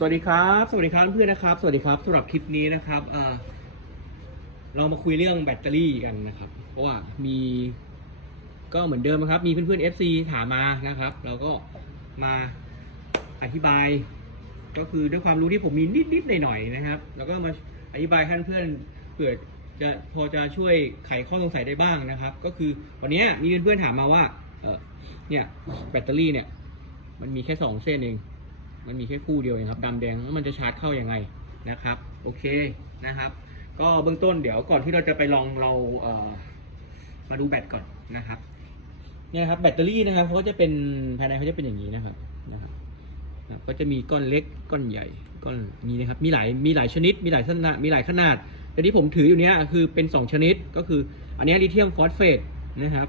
สวัสดีครับ สวัสดีครับเพื่อนนะครับ สวัสดีครับสำหรับคลิปนี้นะครับเเรามาคุยเรื่องแบตเตอรี่กันนะครับ เพราะว่ามีก็เหมือนเดิมนะครับ มีเพื่อนๆ FC ถามมานะครับ เราก็มาอธิบาย ก็คือด้วยความรู้ที่ผมมีนิดๆหน่อยๆนะครับ แล้วก็มาอธิบายให้เพื่อนเผื่อจะพอจะช่วยไขข้อสงสัยได้บ้างนะครับ ก็คือวันนี้มีเพื่อนๆถามมาว่าเออเนี่ยแบตเตอรี่เนี่ยมันมีแค่สองเส้นเอง มันมีแค่คู่เดียวเองครับดำแดงแล้วมันจะชาร์จเข้ายังไงนะครับโอเคนะครับ ก็เบื้องต้นเดี๋ยวก่อนที่เราจะไปลองเราเมาดูแบตก่อนนะครับเนี่ยครับแบตเตอรี่นะครับเขาก็จะเป็นภายในเขาจะเป็นอย่างนี้นะครับนะครับนะครับก็จะมีก้อนเล็กก้อนใหญ่ก้อนนี้นะครับมีหลายมีหลายชนิด มีหลายขนาดมีหลายขนาด แต่ที่ผมถืออยู่เนี้ยคือเป็น 2 ชนิดก็คือ อันนี้ลิเธียมฟอสเฟตนะครับ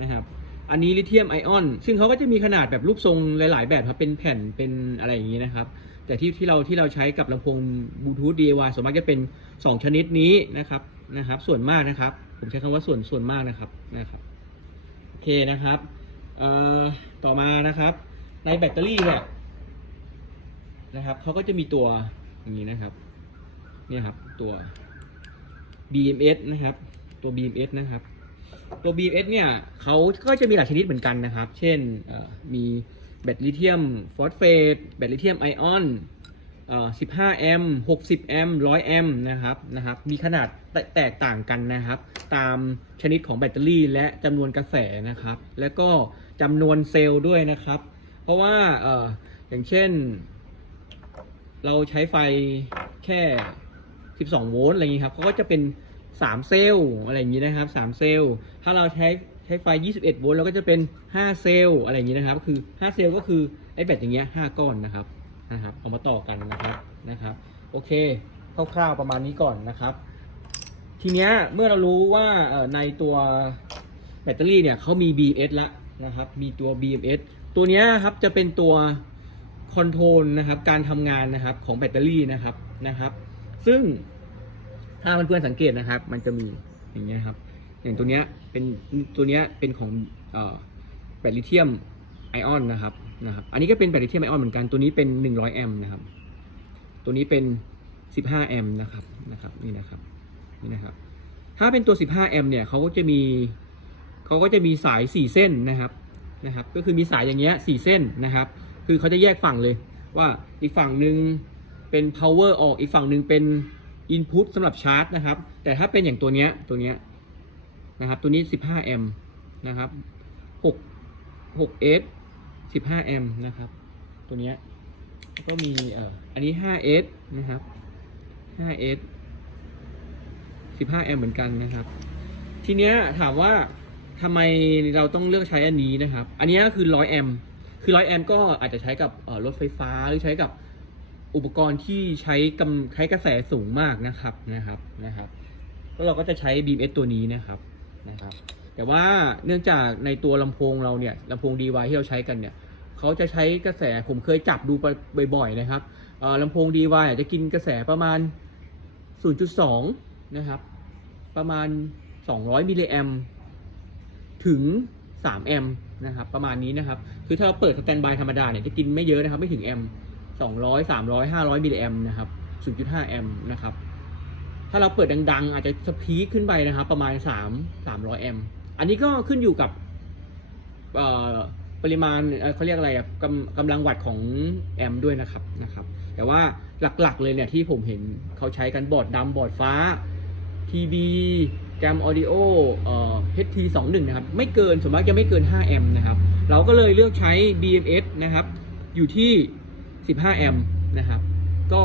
นะครับ อันนี้ลิเธียมไอออน ซึ่งเขาก็จะมีขนาดแบบรูปทรงหลาย ๆ แบบครับ เป็นแผ่น เป็นอะไรอย่างนี้นะครับ แต่ที่ที่เราที่เราใช้กับลำโพงบลูทูธ DIY ส่วนมากจะเป็น 2 ชนิดนี้นะครับ นะครับ ส่วนมากนะครับ ผมใช้คำว่าส่วนส่วนมากนะครับ นะครับ โอเคนะครับ เอ่อ ต่อมานะครับ ในแบตเตอรี่เนี่ยนะครับเขาก็จะมีตัวอย่างนี้นะครับ เนี่ยครับ ตัว BMS นะครับ ตัว BMS นะครับ ตัว BMS เนี่ยเขาก็จะมีหลายชนิดเหมือนกันนะครับ เช่นมีแบตลิเธียมฟอสเฟตแบตลิเธียมไอออน15 แอมป์60 แอมป์ 100 แอมป์นะครับนะครับ มีขนาดแตแตกต่างกันนะครับ ตามชนิดของแบตเตอรี่ และจำนวนกระแสนะครับ แล้วก็จำนวนเซลล์ด้วยนะครับ เพราะว่าเอ่ออย่างเช่น เราใช้ไฟแค่ 12 โวลต์อะไรอย่างนี้ครับเขาก็จะเป็น 3เซลล์อะไรอย่างนี้นะครับ3เซลล์ถ้าเราใช้ใช้ไฟ 21 โวลต์เราก็จะเป็น 5 เซลล์อะไรอย่างนี้นะครับ คือ 5 เซลล์ก็คือไอ้แบตอย่างเงี้ย 5 ก้อนนะครับนะครับ เอามาต่อกันนะครับนะครับ โอเคคร่าวๆประมาณนี้ก่อนนะครับ ทีเนี้ยเมื่อเรารู้ว่าในตัวแบตเตอรี่เนี่ยเขามี BMS ละนะครับ มีตัว BMS ตัวเนี้ยครับจะเป็นตัวคอนโทรลนะครับการทำงานนะครับของแบตเตอรี่นะครับนะครับ ซึ่ง ถ้าเพื่อนๆสังเกตนะครับ มันจะมีอย่างเงี้ยครับ อย่างตัวเนี้ยเป็นตัวเนี้ยเป็นของเอ่อแบตลิเธียมไอออนนะครับนะครับอันนี้ก็เป็นแบตลิเธียมไอออนเหมือนกันตัวนี้เป็น 100 แอมป์นะครับ ตัวนี้เป็น 15 แอมป์นะครับนะครับนี่นะครับนี่นะครับถ้าเป็นตัว 15 แอมป์เนี่ยเขาก็จะมีเขาก็จะมีสาย 4 เส้นนะครับนะครับก็คือมีสายอย่างเงี้ย4เส้นนะครับ คือเขาจะแยกฝั่งเลยว่าอีกฝั่งหนึ่งเป็น power ออกอีกฝั่งหนึ่งเป็น input สำหรับชาร์จนะครับ แต่ถ้าเป็นอย่างตัวเนี้ยตัวเนี้ยนะครับ ตัวนี้ 15 แอมป์นะครับ 6 6s 15 แอมป์นะครับ ตัวเนี้ยก็มีเอ่ออันนี้ 5s นะครับ 5s 15 แอมป์เหมือนกันนะครับ ทีเนี้ยถามว่าทำไมเราต้องเลือกใช้อันนี้นะครับ อันนี้ก็คือ 100 แอมป์คือ 100 แอมป์ก็อาจจะใช้กับรถไฟฟ้าหรือใช้กับ อุปกรณ์ที่ใช้กำใช้กระแสสูงมากนะครับนะครับนะครับแล้วเราก็จะใช้ BMS ตัวนี้นะครับนะครับ แต่ว่าเนื่องจากในตัวลำโพงเราเนี่ยลำโพง DY ที่เราใช้กันเนี่ยเขาจะใช้กระแสผมเคยจับดูไปบ่อยๆนะครับลำโพง DY อาจจะกินกระแสประมาณ 0.2 นะครับ ประมาณ 200 มิลลิแอมถึง 3 แอมนะครับ ประมาณนี้นะครับ คือถ้าเราเปิดสแตนบายธรรมดาเนี่ยจะกินไม่เยอะนะครับ ไม่ถึงแอม 200 300 500มิลลิแอมนะครับ0.5แอมนะครับ ถ้าเราเปิดดัง ๆ อาจจะสพีคขึ้นไปนะครับ ประมาณ 3 300แอมอันนี้ก็ขึ้นอยู่กับปริมาณเขาเรียกอะไรกำกำลังวัตต์ของแอมด้วยนะครับนะครับ แต่ว่าหลักๆเลยเนี่ยที่ผมเห็นเขาใช้กันบอร์ดดำบอร์ดฟ้า TB แกรมออดิโอเอ่อ HT21 นะครับ ไม่เกินส่วนมากจะไม่เกิน 5 แอมป์นะครับ เราก็เลยเลือกใช้ BMS นะครับ อยู่ที่ 15 แอมป์นะครับ ก็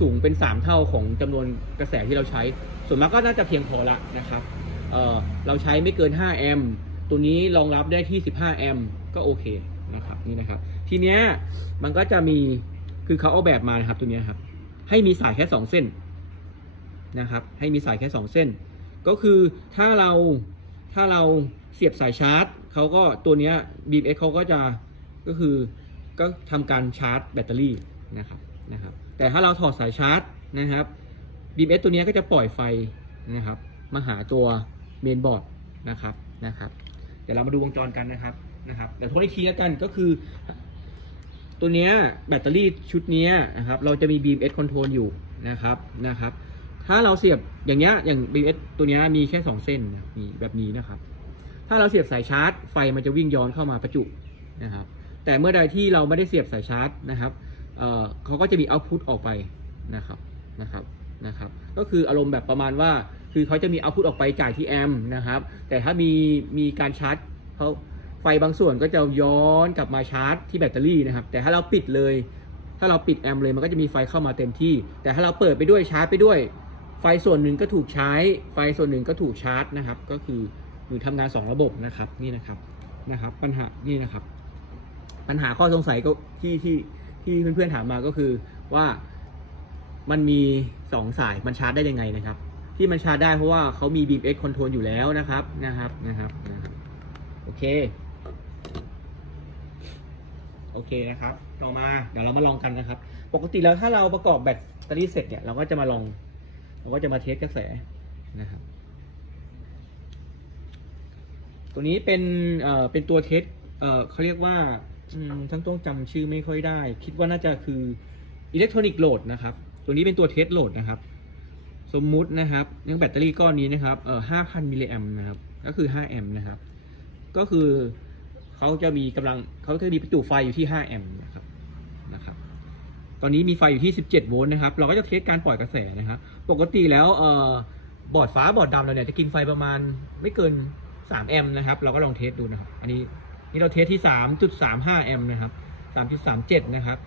สูงเป็น 3 เท่าของจำนวนกระแสที่เราใช้ ส่วนมากก็น่าจะเพียงพอละนะครับเอ่อเราใช้ไม่เกิน 5 แอมป์ตัวนี้รองรับได้ที่ 15 แอมป์ก็โอเคนะครับนี่นะครับ ทีเนี้ยมันก็จะมีคือเขาเอาแบบมานะครับตัวเนี้ยครับ ให้มีสายแค่ 2 เส้นนะครับ ให้มีสายแค่ 2 เส้น ก็คือถ้าเราถ้าเราเสียบสายชาร์จเขาก็ตัวเนี้ย BMS เขาก็จะก็คือ ก็ทำการชาร์จแบตเตอรี่นะครับนะครับแต่ถ้าเราถอดสายชาร์จนะครับ BMS ตัวนี้ก็จะปล่อยไฟนะครับ มาหาตัวเมนบอร์ดนะครับนะครับ เดี๋ยวเรามาดูวงจรกันนะครับนะครับเดี๋ยวทวนอีกทีแล้วกันก็คือ ตัวนี้แบตเตอรี่ชุดนี้นะครับ เราจะมี BMS control อยู่นะครับนะครับ ถ้าเราเสียบอย่างเงี้ยอย่าง BMS ตัวนี้มีแค่ 2 เส้นมีแบบนี้นะครับ ถ้าเราเสียบสายชาร์จ ไฟมันจะวิ่งย้อนเข้ามาประจุนะครับ แต่เมื่อใดที่เราไม่ได้เสียบสายชาร์จนะครับเเขาก็จะมีเอาต์พุตออกไปนะครับนะครับนะครับ ก็คืออารมณ์แบบประมาณว่าคือเขาจะมีเอาต์พุตออกไปจ่ายที่แอมนะครับ แต่ถ้ามีมีการชาร์จเขาไฟบางส่วนก็จะย้อนกลับมาชาร์จที่แบตเตอรี่นะครับ แต่ถ้าเราปิดเลย ถ้าเราปิดแอมเลยมันก็จะมีไฟเข้ามาเต็มที่ แต่ถ้าเราเปิดไปด้วยชาร์จไปด้วย ไฟส่วนหนึ่งก็ถูกใช้ ไฟส่วนหนึ่งก็ถูกชาร์จนะครับ ก็คือหรือทำงาน 2 ระบบนะครับนี่นะครับนะครับ ปัญหานี่นะครับ ปัญหาข้อสงสัยก็ที่ที่ที่เพื่อนๆถามมาก็คือว่ามันมี 2 สายมันชาร์จได้ยังไงนะครับ ที่มันชาร์จได้เพราะว่าเขามี BMX control อยู่แล้วนะครับนะครับนะครับนะครับโอเค โอเคนะครับต่อมาเดี๋ยวเรามาลองกันนะครับ ปกติแล้วถ้าเราประกอบแบตเตอรี่เสร็จเนี่ยเราก็จะมาลอง เราก็จะมาเทสกระแสนะครับ ตัวนี้เป็นเอ่อเป็นตัวเทสเอ่อเขาเรียกว่า ทั้งต้องจำชื่อไม่ค่อยได้ คิดว่าน่าจะคืออิเล็กทรอนิกส์โหลดนะครับ ตัวนี้เป็นตัวเทสโหลดนะครับ สมมุตินะครับเรื่องแบตเตอรี่ก้อนนี้นะครับเอ่อ5,000มิลลิแอมนะครับ ก็คือ5แอมนะครับ ก็คือเขาจะมีกำลังเขาจะมีประจุไฟอยู่ที่5แอมนะครับนะครับ ตอนนี้มีไฟอยู่ที่17โวลต์นะครับ เราก็จะเทสการปล่อยกระแสนะครับ ปกติแล้วเอ่อบอร์ดฟ้าบอร์ดดำเราเนี่ยจะกินไฟประมาณไม่เกิน3แอมนะครับ เราก็ลองเทสดูนะครับ อันนี้ นี่เราเทสที่ 3.35 แอมป์นะครับ 3.37 นะครับ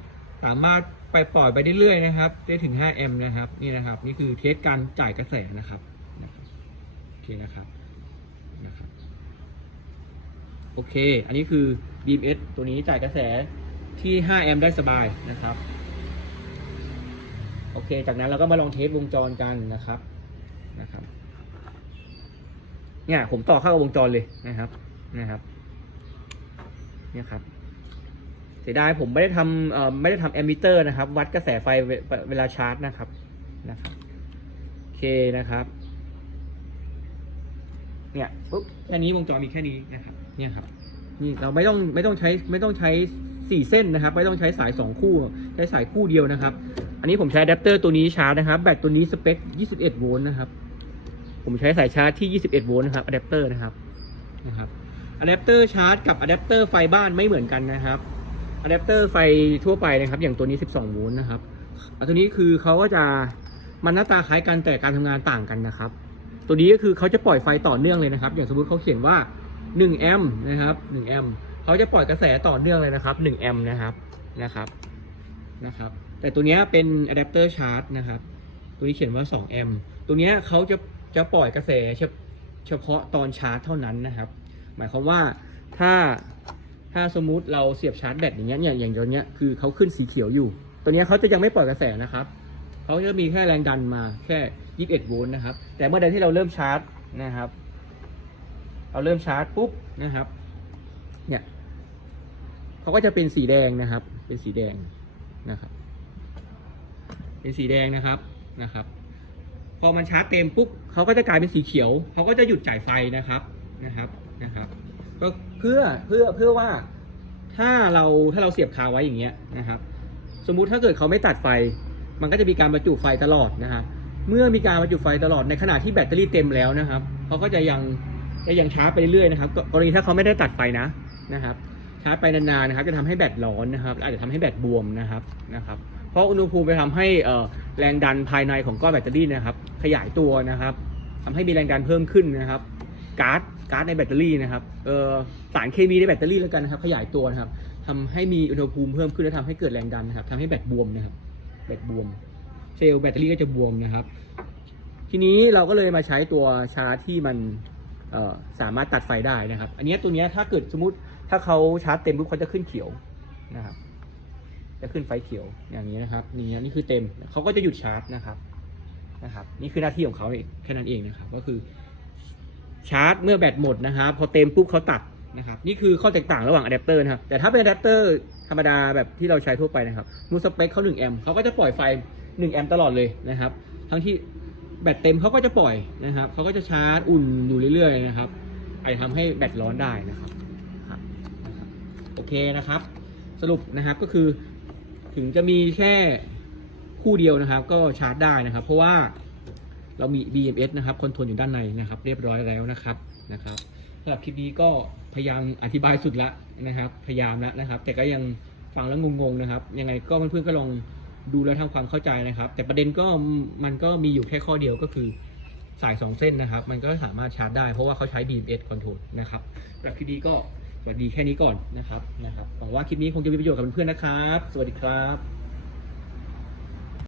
สามารถไปปล่อยไปเรื่อยๆนะครับ ได้ถึง 5 แอมป์นะครับ นี่นะครับ นี่คือเทสการจ่ายกระแสนะครับโอเคนะครับนะครับ โอเค อันนี้คือ BMS ตัวนี้จ่ายกระแสที่ 5 แอมป์ได้สบายนะครับ โอเค จากนั้นเราก็มาลองเทสวงจรกันนะครับ นะครับ เนี่ยผมต่อเข้ากับวงจรเลยนะครับ นะครับ เนี่ยครับเสียดายผมไม่ได้ทำเอ่อไม่ได้ทำแอมมิเตอร์นะครับ วัดกระแสไฟเวเวลาชาร์จนะครับนะครับโอเคนะครับเนี่ยปุ๊บแค่นี้วงจรมีแค่นี้นะครับเนี่ยครับนี่เราไม่ต้องไม่ต้องใช้ไม่ต้องใช้สี่เส้นนะครับ ไม่ต้องใช้สายสองคู่ใช้สายคู่เดียวนะครับ อันนี้ผมใช้อะแดปเตอร์ตัวนี้ชาร์จนะครับ แบตตัวนี้สเปค 21 โวลต์นะครับ ผมใช้สายชาร์จที่ 21 โวลต์นะครับอะแดปเตอร์นะครับนะครับ อะแดปเตอร์ชาร์จกับอะแดปเตอร์ไฟบ้านไม่เหมือนกันนะครับอะแดปเตอร์ไฟทั่วไปนะครับ อย่างตัวนี้ 12โวลต์นะครับตัวนี้คือเขาก็จะมันหน้าตาคล้ายกันแต่การทำงานต่างกันนะครับ ตัวนี้ก็คือเขาจะปล่อยไฟต่อเนื่องเลยนะครับ อย่างสมมติเขาเขียนว่า1แอมป์นะครับ1แอมป์เขาจะปล่อยกระแสต่อเนื่องเลยนะครับ1แอมป์นะครับนะครับนะครับ แต่ตัวนี้เป็นอะแดปเตอร์ชาร์จนะครับ ตัวนี้เขียนว่า2แอมป์ตัวนี้เขาจะจะปล่อยกระแสเฉพาะตอนชาร์จเท่านั้นนะครับ หมายความว่าถ้าถ้าสมมุติเราเสียบชาร์จแบตอย่างเงี้ยอย่างอย่างตัวเนี้ยคือเขาขึ้นสีเขียวอยู่ ตัวเนี้ยเขาจะยังไม่ปล่อยกระแสนะครับเขาจะมีแค่แรงดันมาแค่ 21 โวลต์นะครับ แต่เมื่อใดที่เราเริ่มชาร์จนะครับ เราเริ่มชาร์จปุ๊บนะครับ เนี่ยเขาก็จะเป็นสีแดงนะครับ เป็นสีแดงนะครับ เป็นสีแดงนะครับนะครับ พอมันชาร์จเต็มปุ๊บเขาก็จะกลายเป็นสีเขียวเขาก็จะหยุดจ่ายไฟนะครับนะครับ นะครับก็เพื่อเพื่อเพื่อว่าถ้าเราถ้าเราเสียบคาไว้อย่างเงี้ยนะครับ สมมุติถ้าเกิดเขาไม่ตัดไฟ มันก็จะมีการบรรจุไฟตลอดนะครับเมื่อมีการบรรจุไฟตลอดในขณะที่แบตเตอรี่เต็มแล้วนะครับเขาก็จะยังจะยังชาร์จไปเรื่อยๆนะครับกรณีถ้าเขาไม่ได้ตัดไฟนะนะครับชาร์จไปนานๆนะครับ จะทำให้แบตร้อนนะครับอาจจะทำให้แบตบวมนะครับนะครับ เพราะอุณหภูมิไปทำให้แรงดันภายในของก้อนแบตเตอรี่นะครับ ขยายตัวนะครับทำให้มีแรงดันเพิ่มขึ้นนะครับก๊าซ ก๊าซในแบตเตอรี่นะครับสารเคมีในแบตเตอรี่แล้วกันนะครับ ขยายตัวนะครับทำให้มีอุณหภูมิเพิ่มขึ้นและทำให้เกิดแรงดันนะครับทำให้แบตบวมนะครับ แบตบวม เซลล์แบตเตอรี่ก็จะบวมนะครับ ทีนี้เราก็เลยมาใช้ตัวชาร์จที่มันสามารถตัดไฟได้นะครับ อันนี้ตัวนี้ถ้าเกิดสมมติถ้าเขาชาร์จเต็มปุ๊บเขาจะขึ้นเขียวนะครับ จะขึ้นไฟเขียวอย่างนี้นะครับ นี่นี่คือเต็มเขาก็จะหยุดชาร์จนะครับนะครับ นี่คือหน้าที่ของเขาเองแค่นั้นเองนะครับ ก็คือ ชาร์จเมื่อแบตหมดนะครับ พอเต็มปุ๊บเขาตัดนะครับ นี่คือข้อแตกต่างระหว่างอะแดปเตอร์นะครับ แต่ถ้าเป็นอะแดปเตอร์ธรรมดาแบบที่เราใช้ทั่วไปนะครับมูสเปคเขา1แอมป์เขาก็จะปล่อยไฟ 1 แอมป์ตลอดเลยนะครับ ทั้งที่แบตเต็มเขาก็จะปล่อยนะครับเขาก็จะชาร์จอุ่นอยู่เรื่อยๆนะครับอาจจะทำให้แบตร้อนได้นะครับครับนะครับโอเคนะครับ สรุปนะครับก็คือถึงจะมีแค่คู่เดียวนะครับ ก็ชาร์จได้นะครับ เพราะว่า เรามี BMS นะครับคอนโทรลอยู่ด้านในนะครับ เรียบร้อยแล้วนะครับนะครับสำหรับคลิปนี้ก็พยายามอธิบายสุดละนะครับ พยายามแล้วนะครับ แต่ก็ยังฟังแล้วงงๆนะครับ ยังไงก็เพื่อนๆก็ลองดูแล้วทำความเข้าใจนะครับ แต่ประเด็นก็มันก็มีอยู่แค่ข้อเดียวก็คือสาย 2 เส้นนะครับ มันก็สามารถชาร์จได้เพราะว่าเขาใช้ BMS control นะครับสำหรับคลิปนี้ก็สวัสดีแค่นี้ก่อนนะครับนะครับหวังว่าคลิปนี้คงจะมีประโยชน์กับเพื่อนๆนะครับ สวัสดีครับ